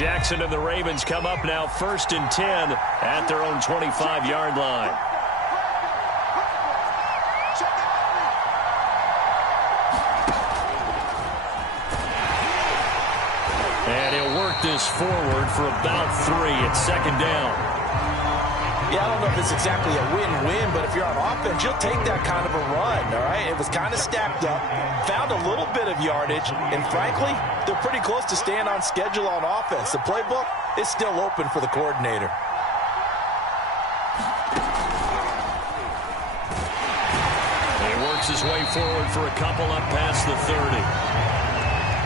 Jackson and the Ravens come up now 1st and 10 at their own 25-yard line. And he'll work this forward for about 3 at 2nd down. Yeah, I don't know if it's exactly a win-win, but if you're on offense, you'll take that kind of a run, all right? It was kind of stacked up, found a little bit of yardage, and frankly, they're pretty close to staying on schedule on offense. The playbook is still open for the coordinator. He works his way forward for a couple up past the 30.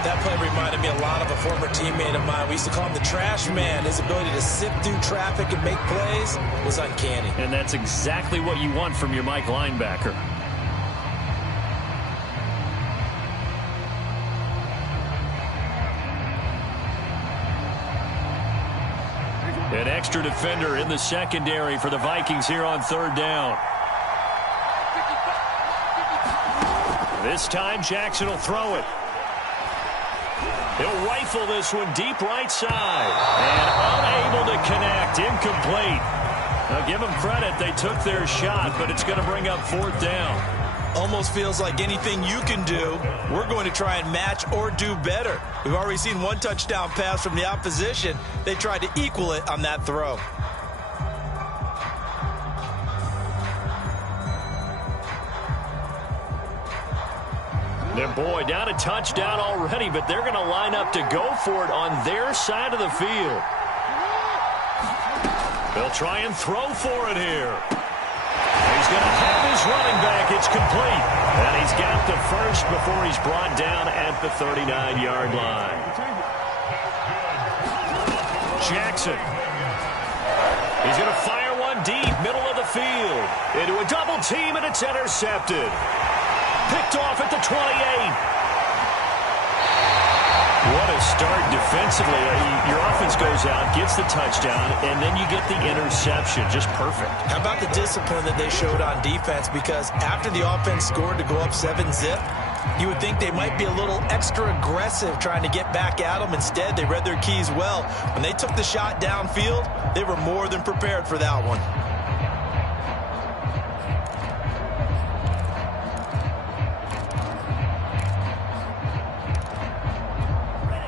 That play reminded me a lot of a former teammate of mine. We used to call him the trash man. His ability to sift through traffic and make plays was uncanny. And that's exactly what you want from your Mike linebacker. An extra defender in the secondary for the Vikings here on 3rd down. This time Jackson will throw it. He'll rifle this one deep right side. And unable to connect. Incomplete. Now give them credit. They took their shot, but it's going to bring up 4th down. Almost feels like anything you can do, we're going to try and match or do better. We've already seen one touchdown pass from the opposition. They tried to equal it on that throw. Their boy down a touchdown already, but they're going to line up to go for it on their side of the field. They'll try and throw for it here. He's going to have his running back. It's complete. And he's got the first before he's brought down at the 39-yard line. Jackson. He's going to fire one deep, middle of the field. Into a double team, and it's intercepted. Picked off at the 28. What a start defensively. Your offense goes out, gets the touchdown, and then you get the interception. Just perfect. How about the discipline that they showed on defense? Because after the offense scored to go up 7-zip, you would think they might be a little extra aggressive trying to get back at them. Instead, they read their keys well. When they took the shot downfield, they were more than prepared for that one.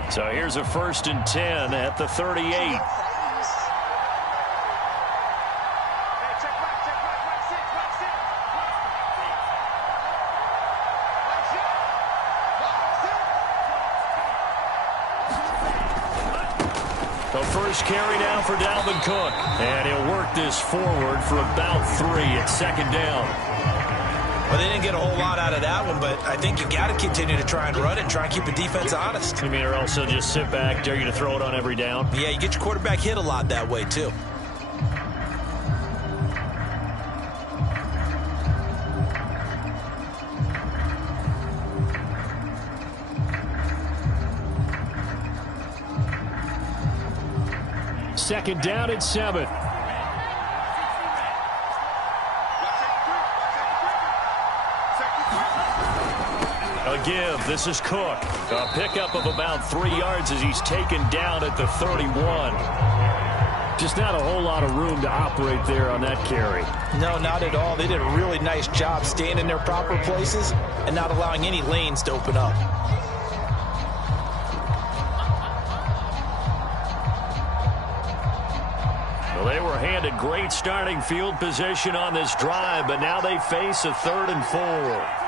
So here's a 1st and 10 at the 38. The first carry now for Dalvin Cook. And he'll work this forward for about 3 at 2nd down. Well, they didn't get a whole lot out of that one, but I think you got to continue to try and run it and try and keep the defense honest. You mean, or also just sit back, dare you to throw it on every down? Yeah, you get your quarterback hit a lot that way, too. Second down at 7. Give. This is Cook. A pickup of about 3 yards as he's taken down at the 31. Just not a whole lot of room to operate there on that carry. No, not at all. They did a really nice job staying in their proper places and not allowing any lanes to open up. Well, they were handed great starting field position on this drive, but now they face a 3rd and 4.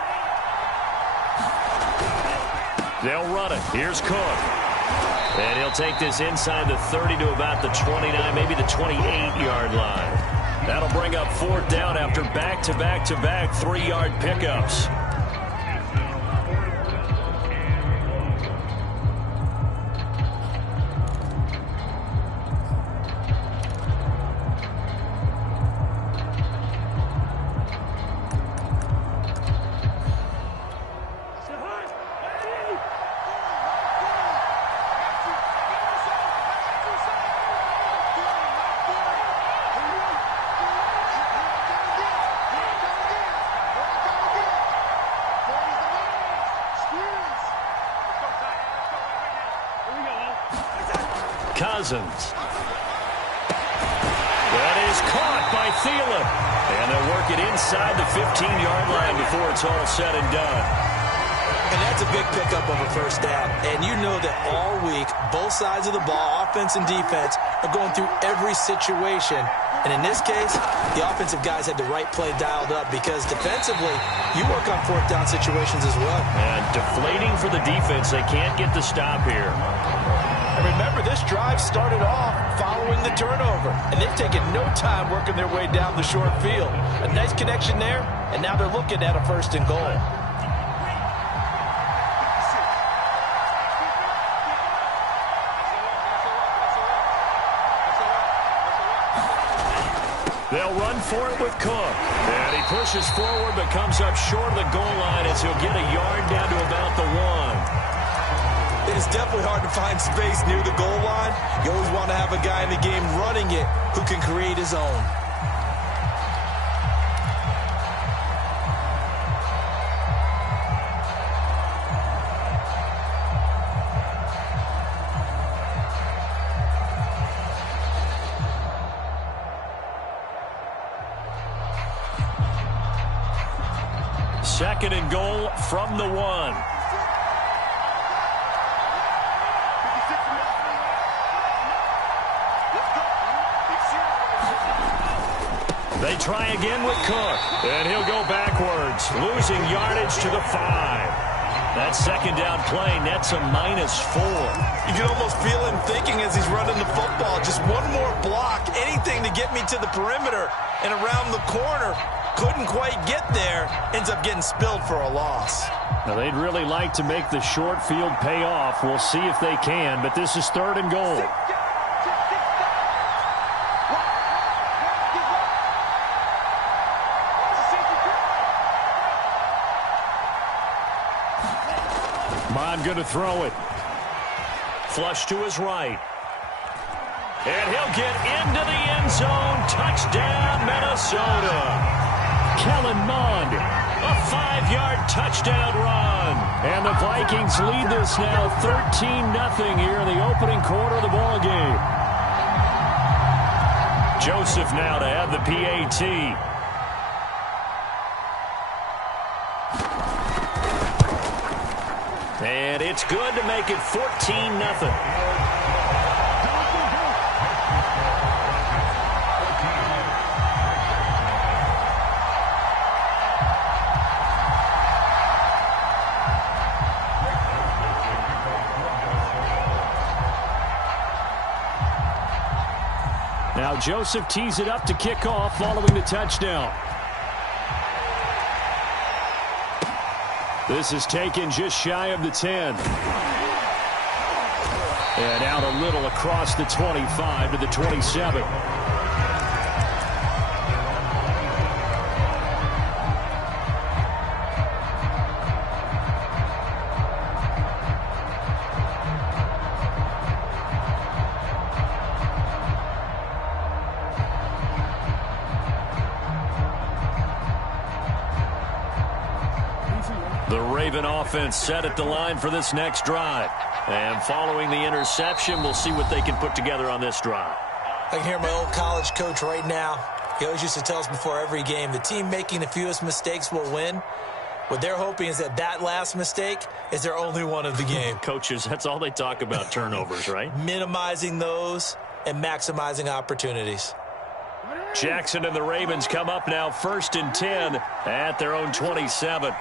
They'll run it. Here's Cook. And he'll take this inside the 30 to about the 29, maybe the 28-yard line. That'll bring up 4th down after back-to-back-to-back 3-yard pickups. Cousins. That is caught by Thielen. And they'll work it inside the 15-yard line before it's all said and done. And that's a big pickup of a first down. And you know that all week, both sides of the ball, offense and defense, are going through every situation. And in this case, the offensive guys had the right play dialed up because defensively, you work on fourth down situations as well. And deflating for the defense. They can't get the stop here. And remember, this drive started off following the turnover. And they've taken no time working their way down the short field. A nice connection there, and now they're looking at a 1st and goal. They'll run for it with Cook. And he pushes forward but comes up short of the goal line as he'll get a yard down to about the 1. It is definitely hard to find space near the goal line. You always want to have a guy in the game running it who can create his own. Second and goal from the 1. They try again with Cook. And he'll go backwards, losing yardage to the 5. That second down play nets a -4. You can almost feel him thinking as he's running the football. Just one more block, anything to get me to the perimeter and around the corner. Couldn't quite get there. Ends up getting spilled for a loss. Now, they'd really like to make the short field pay off. We'll see if they can, but this is 3rd and goal. Mon going to throw it. Flush to his right. And he'll get into the end zone. Touchdown, Minnesota. Kellen Mond, a 5-yard touchdown run. And the Vikings lead this now 13-0 here in the opening quarter of the ball game. Joseph now to add the PAT. And it's good to make it 14-0. Now Joseph tees it up to kick off following the touchdown. This is taken just shy of the 10. And out a little across the 25 to the 27. The Raven offense set at the line for this next drive. And following the interception, we'll see what they can put together on this drive. I can hear my old college coach right now. He always used to tell us before every game, the team making the fewest mistakes will win. What they're hoping is that that last mistake is their only one of the game. Coaches, that's all they talk about, turnovers, right? Minimizing those and maximizing opportunities. Jackson and the Ravens come up now 1st and 10 at their own 27.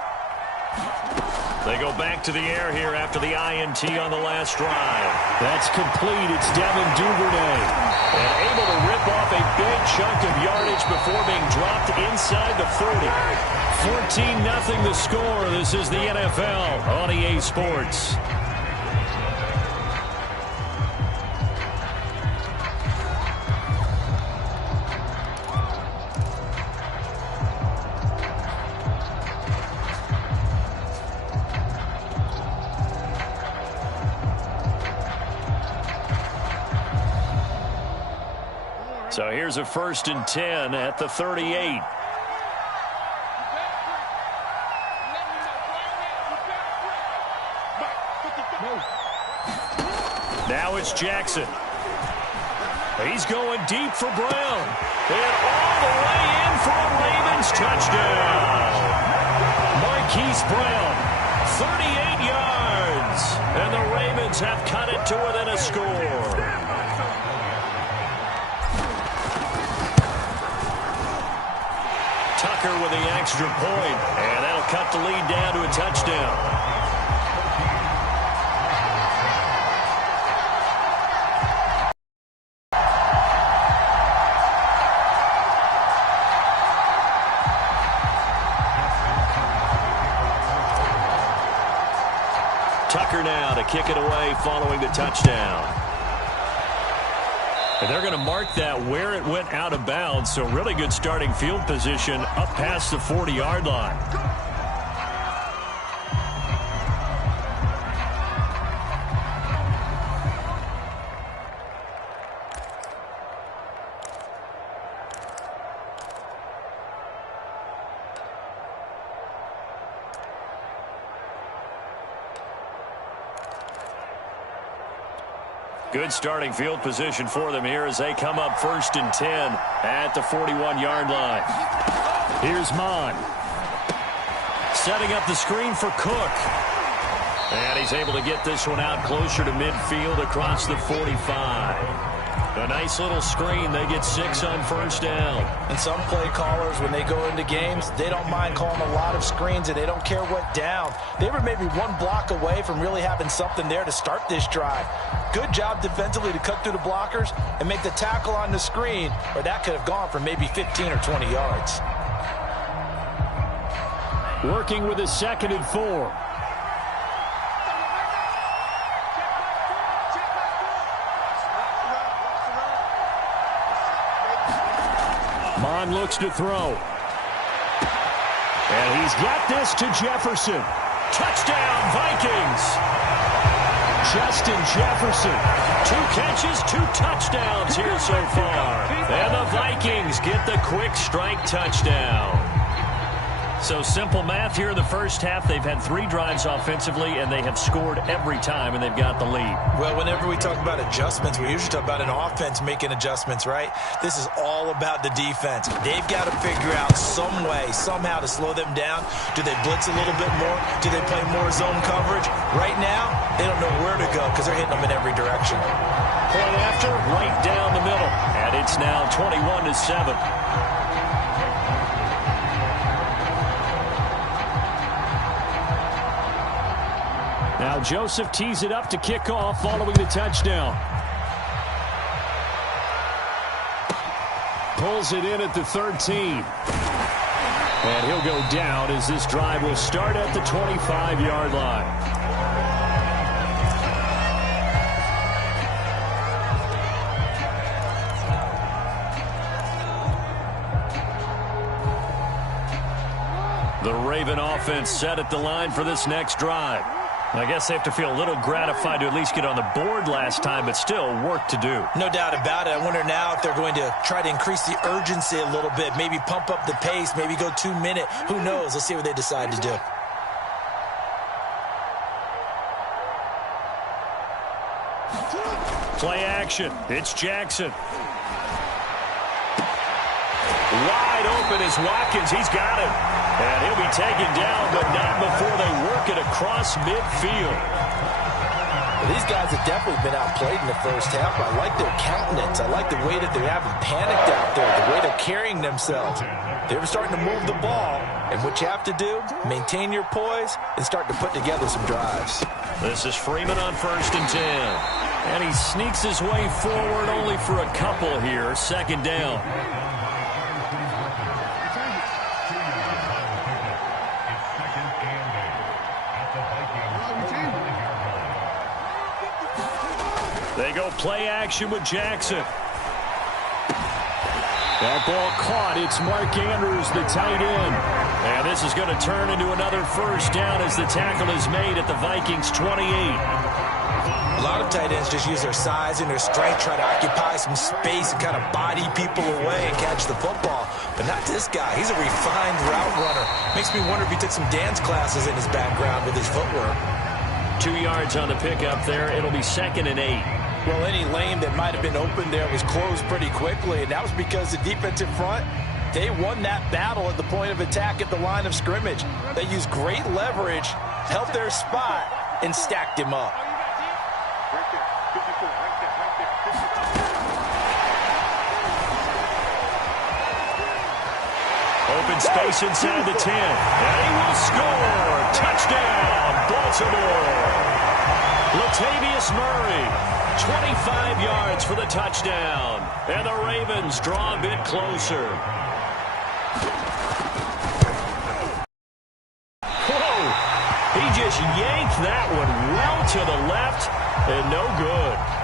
They go back to the air here after the INT on the last drive. That's complete. It's Devin Duvernay. And able to rip off a big chunk of yardage before being dropped inside the 30. 14-0 the score. This is the NFL on EA Sports. So here's a 1st and 10 at the 38. Now it's Jackson. He's going deep for Brown. And all the way in for a Ravens touchdown. Marquise Brown, 38 yards. And the Ravens have cut it to within a score. Tucker with the extra point. And that'll cut the lead down to a touchdown. Tucker now to kick it away following the touchdown. And they're going to mark that where it went out of bounds, so really good starting field position up past the 40-yard line. Good starting field position for them here as they come up 1st and 10 at the 41-yard line. Here's Mon. Setting up the screen for Cook. And he's able to get this one out closer to midfield across the 45. A nice little screen. They get 6 on 1st down. And some play callers, when they go into games, they don't mind calling a lot of screens, and they don't care what down. They were maybe one block away from really having something there to start this drive. Good job defensively to cut through the blockers and make the tackle on the screen, or that could have gone for maybe 15 or 20 yards. Working with a 2nd and 4. Mon looks to throw. And he's got this to Jefferson. Touchdown, Vikings. Justin Jefferson. 2 catches, 2 touchdowns here so far. And the Vikings get the quick strike touchdown. So simple math here in the first half. They've had 3 drives offensively, and they have scored every time, and they've got the lead. Well, whenever we talk about adjustments, we usually talk about an offense making adjustments, right? This is all about the defense. They've got to figure out some way, somehow to slow them down. Do they blitz a little bit more? Do they play more zone coverage? Right now, they don't know where to go because they're hitting them in every direction. Point after, right down the middle. And it's now 21-7. Now Joseph tees it up to kick off following the touchdown. Pulls it in at the 13. And he'll go down as this drive will start at the 25-yard line. The Raven offense set at the line for this next drive. I guess they have to feel a little gratified to at least get on the board last time, but still work to do. No doubt about it. I wonder now if they're going to try to increase the urgency a little bit, maybe pump up the pace, maybe go 2-minute. Who knows? Let's see what they decide to do. Play action. It's Jackson. Wide open is Watkins. He's got it. And he'll be taken down, but not before they work it across midfield. These guys have definitely been outplayed in the first half. I like their countenance. I like the way that they haven't panicked out there, the way they're carrying themselves. They're starting to move the ball, and what you have to do, maintain your poise and start to put together some drives. This is Freeman on 1st and 10. And he sneaks his way forward only for a couple here. 2nd down. They go play action with Jackson. That ball caught. It's Mark Andrews, the tight end. And this is going to turn into another 1st down as the tackle is made at the Vikings 28. A lot of tight ends just use their size and their strength, try to occupy some space and kind of body people away and catch the football. But not this guy. He's a refined route runner. Makes me wonder if he took some dance classes in his background with his footwork. 2 yards on the pickup there. It'll be 2nd and 8. Well, any lane that might have been open there was closed pretty quickly, and that was because the defensive front, they won that battle at the point of attack at the line of scrimmage. They used great leverage, held their spot, and stacked him up. Open space inside the 10. And he will score. Touchdown, Baltimore. Latavius Murray, 25 yards for the touchdown. And the Ravens draw a bit closer. Whoa! He just yanked that one well to the left, and no good.